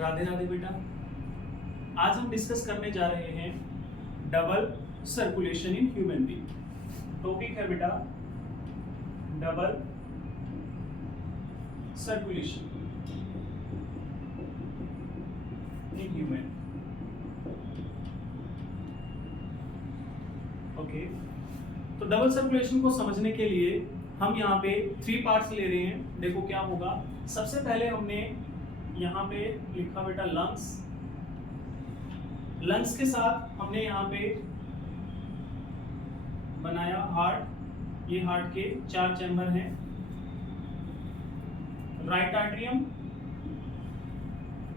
राधे राधे बेटा। आज हम डिस्कस करने जा रहे हैं double circulation in human being. Topic है बेटा double circulation in human. Okay, तो डबल सर्कुलेशन को समझने के लिए हम यहाँ पे 3 पार्ट्स ले रहे हैं। देखो क्या होगा। सबसे पहले हमने यहाँ पे लिखा बेटा लंग्स। लंग्स के साथ हमने यहाँ पे बनाया हार्ट। ये हार्ट के 4 चैम्बर हैं। राइट आर्टरियम,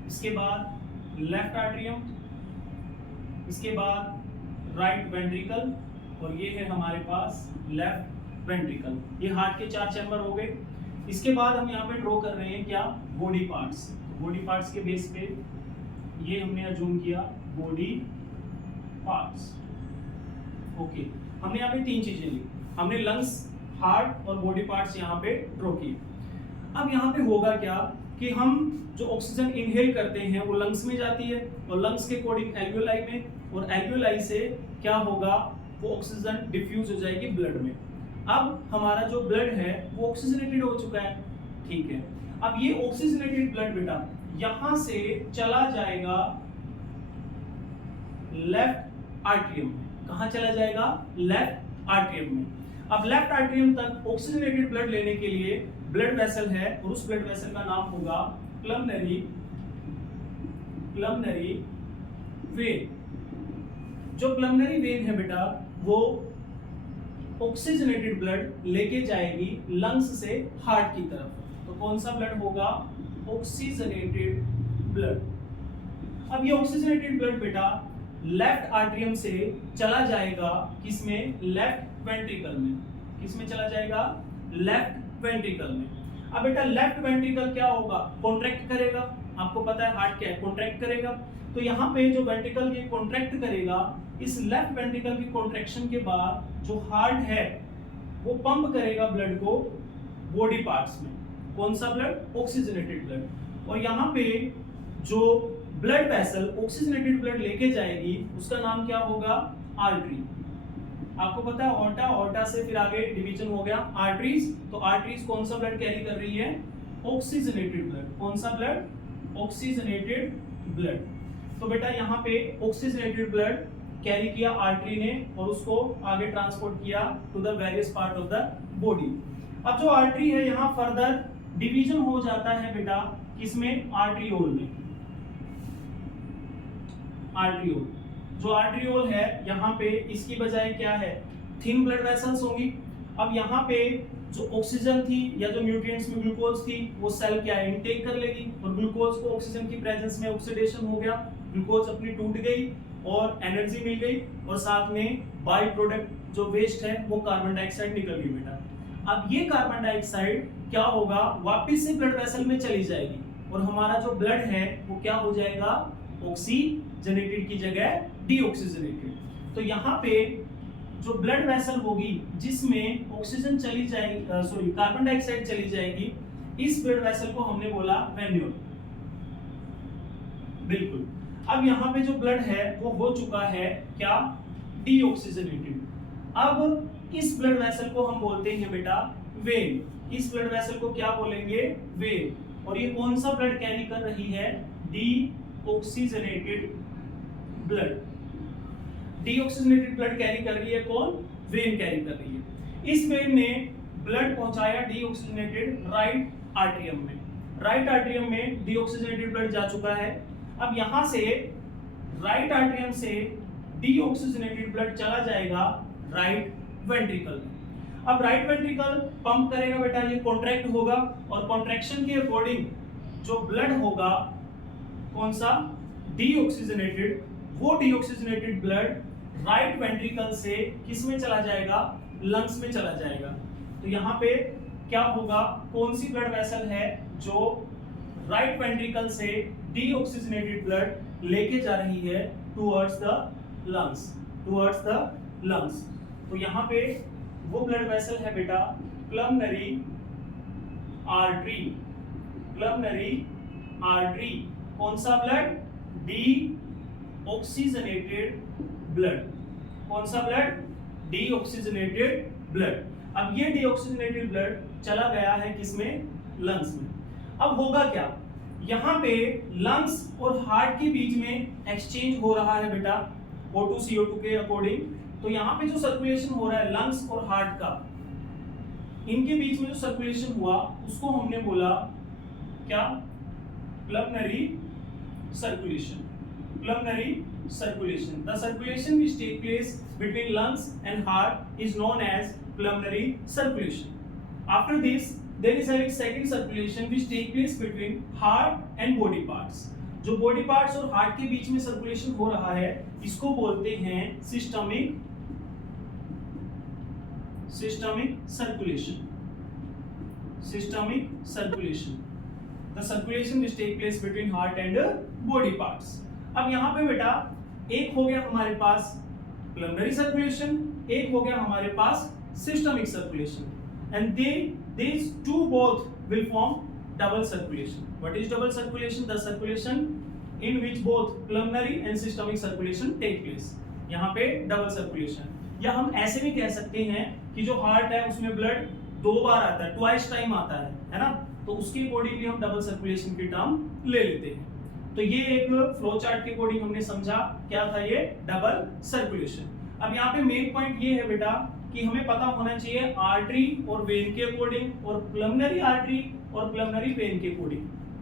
इसके बाद लेफ्ट आर्टरियम, इसके बाद राइट वेंट्रिकल और ये है हमारे पास लेफ्ट वेंट्रिकल। ये हार्ट के 4 चैम्बर हो गए। इसके बाद हम यहाँ पे ड्रॉ कर रहे हैं क्या, बॉडी पार्ट्स। बॉडी पार्ट्स के बेस पे ये हमने अज्यूम किया बॉडी पार्ट्स। ओके, हमने यहाँ पे 3 चीजें ली। हमने लंग्स, हार्ट और बॉडी पार्ट्स यहाँ पे ड्रॉ किए। अब यहाँ पे होगा क्या कि हम जो ऑक्सीजन इनहेल करते हैं वो लंग्स में जाती है और लंग्स के अकॉर्डिंग एल्वियोलाई में, और एल्वियोलाई से क्या होगा, वो ऑक्सीजन डिफ्यूज हो जाएगी ब्लड में। अब हमारा जो ब्लड है वो ऑक्सीजनेटेड हो चुका है। ठीक है, अब ये ऑक्सीजनेटेड ब्लड बेटा यहां से चला जाएगा लेफ्ट आर्टरियम में। कहां चला जाएगा, लेफ्ट आर्टरियम में। अब लेफ्ट आर्टरियम तक ऑक्सीजनेटेड ब्लड लेने के लिए ब्लड वेसल है और उस ब्लड वेसल का नाम होगा पल्मोनरी वेन। जो पल्मोनरी वेन है बेटा वो ऑक्सीजनेटेड ब्लड लेके जाएगी लंग्स से हार्ट की तरफ। तो कौन सा ब्लड होगा, ऑक्सीजनेटेड ब्लड। अब ये ऑक्सीजनेटेड ब्लड बेटा लेफ्ट आर्टरियम से चला जाएगा किसमें, लेफ्ट वेंट्रिकल में। किसमें चला जाएगा, लेफ्ट वेंट्रिकल में। अब बेटा लेफ्ट वेंट्रिकल क्या होगा, कॉन्ट्रैक्ट करेगा। आपको पता है हार्ट क्या है, कॉन्ट्रैक्ट करेगा। तो यहाँ पे जो वेंट्रिकल ये कॉन्ट्रैक्ट करेगा, इस लेफ्ट वेंट्रिकल की कॉन्ट्रैक्शन के बाद जो हार्ट है वो पंप करेगा ब्लड को बॉडी पार्ट्स में। कौन सा ब्लड, ऑक्सीजनेटेड ब्लड। और यहाँ पे जो ब्लड वेसल ऑक्सीजनेटेड ब्लड लेके जाएगी उसका नाम क्या होगा, आर्टरी। आपको पता है ऑर्टा, ऑर्टा से फिर आगे डिवीजन हो गया आर्टरीज। तो आर्टरीज कौन सा ब्लड कैरी कर रही है, ऑक्सीजनेटेड ब्लड। कौन सा ब्लड, ऑक्सीजनेटेड ब्लड। तो बेटा यहाँ पे ऑक्सीजनेटेड ब्लड कैरी किया आर्टरी ने और उसको आगे ट्रांसपोर्ट किया to the various part of the body. अब जो आर्टरी है यहाँ फर्दर डिवीजन हो जाता है बेटा किसमें, आर्टरियोल में। आर्टरियोल, जो आर्टरियोल है यहाँ पे इसकी बजाय क्या है, थिन ब्लड वेसल्स होंगी। अब यहाँ पे जो ऑक्सीजन थी या जो न्यूट्रिएंट्स में ग्लूकोज थी वो सेल क्या है, इनटेक कर लेगी और ग्लूकोज को ऑक्सीजन की प्रेजेंस में ऑक्सीडेशन हो गया, ग्लूकोज अपनी टूट गई और एनर्जी मिल गई और साथ में बाई प्रोडक्ट जो वेस्ट है वो कार्बन डाइऑक्साइड निकल गई बेटा। अब ये कार्बन डाइऑक्साइड क्या होगा, वापस से ब्लड वेसल में चली जाएगी और हमारा जो ब्लड है वो क्या हो जाएगा, ऑक्सीजनेटेड की जगह डीऑक्सीजनेटेड। तो यहाँ पे जो ब्लड वेसल होगी जिसमें ऑक्सीजन चली जाएगी, सॉरी कार्बन डाइऑक्साइड चली जाएगी, इस ब्लड वेसल को हमने बोला वेन्यूल। बिल्कुल। अब यहाँ पे जो ब्लड है वो हो चुका है क्या, डीऑक्सीजनेटेड। अब इस ब्लड वेसल को हम बोलते हैं बेटा वेन। इस ब्लड वेसल को क्या बोलेंगे, वेन। और ये कौन सा ब्लड कैरी कर रही है, deoxygenated blood. Deoxygenated blood carry कर रही है कौन, वेन कैरी कर रही है। इस वेन ने ब्लड पहुंचाया डीऑक्सीजनेटेड राइट आर्टरियम में। राइट आर्टरियम में डीऑक्सीजनेटेड ब्लड जा चुका है। अब यहां से राइट आर्टरियम से डीऑक्सीजनेटेड ब्लड चला जाएगा राइट वेंट्रिकल में। अब राइट वेंट्रिकल पंप करेगा बेटा, ये कॉन्ट्रैक्ट होगा और कॉन्ट्रैक्शन के अकॉर्डिंग जो ब्लड होगा कौन सा, डीऑक्सीजनेटेड, वो डीऑक्सीजनेटेड ब्लड राइट वेंट्रिकल से किस में चला जाएगा, लंग्स में चला जाएगा। तो यहाँ पे क्या होगा, कौन सी ब्लड वेसल है जो राइट वेंट्रिकल से डीऑक्सीजनेटेड ब्लड लेके जा रही है towards the lungs, towards the lungs. तो यहाँ पे वो ब्लड वेसल है बेटा पल्मोनरी आर्टरी। पल्मोनरी आर्टरी कौन सा ब्लड? Deoxygenated blood. कौन सा ब्लड? Deoxygenated blood. अब ये डीऑक्सीजनेटेड ब्लड चला गया है किसमें? लंग्स में। अब होगा क्या? यहाँ पे लंग्स और हार्ट के बीच में एक्सचेंज हो रहा है बेटा O2 CO2 के अकॉर्डिंग। तो यहाँ पे जो सर्कुलेशन हो रहा है लंग्स और हार्ट का, इनके बीच में जो सर्कुलेशन हुआ उसको हमने बोला क्या? Pulmonary circulation. Pulmonary circulation. The circulation which take place between lungs and heart is known as pulmonary circulation. After this, there is a second circulation which take place between heart and body parts. जो body parts और heart के बीच में circulation हो रहा है इसको बोलते हैं systemic circulation. Systemic circulation. The circulation which take place between heart and body parts. अब यहाँ पे बेटा एक हो गया हमारे पास पल्मोनरी सर्कुलेशन, एक हो गया हमारे पास systemic circulation, and these two both will form double circulation. What is double circulation? The circulation in which both pulmonary and systemic circulation take place. यहाँ पे डबल सर्कुलेशन, या हम ऐसे भी कह सकते हैं कि जो हार्ट है उसमें ब्लड दो बार आता है, ट्वाइस टाइम आता है ना, तो उसके अकॉर्डिंगली हम डबल सर्कुलेशन की टर्म ले लेते हैं। तो ये एक फ्लो चार्ट के अकॉर्डिंग हमने समझा क्या था ये डबल सर्कुलेशन। अब यहाँ पे मेन पॉइंट ये है बेटा कि हमें पता होना चाहिए आर्टरी और वेन के अकॉर्डिंग और पल्मोनरी आर्टरी और पल्मोनरी वेन के अकॉर्डिंग।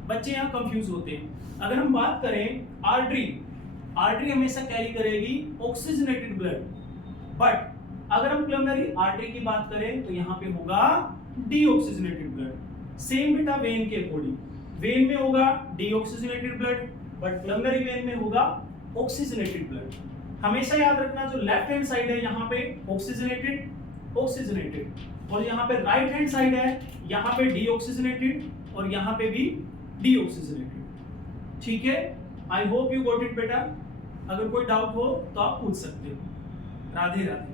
बच्चे यहाँ कंफ्यूज होते हैं। अगर हम बात करें आर्टरी, आर्टरी हमेशा कैरी करेगी ऑक्सीजनेटेड ब्लड, बट अगर हम पल्मोनरी आर्टरी की बात करें तो यहाँ पे होगा डीऑक्सीजनेटेड ब्लड। सेम बेटा वेन के अकॉर्डिंग, वेन में होगा deoxygenated blood but pulmonary vein में होगा ऑक्सीजनेटेड ब्लड। हमेशा याद रखना जो लेफ्ट हैंड साइड है यहाँ पे ऑक्सीजनेटेड और यहाँ पे राइट हैंड साइड है यहाँ पे डीऑक्सीजनेटेड और यहाँ पे भी डीऑक्सीजनेटेड। ठीक है, I hope you got it बेटा। अगर कोई डाउट हो तो आप पूछ सकते हो। राधे राधे।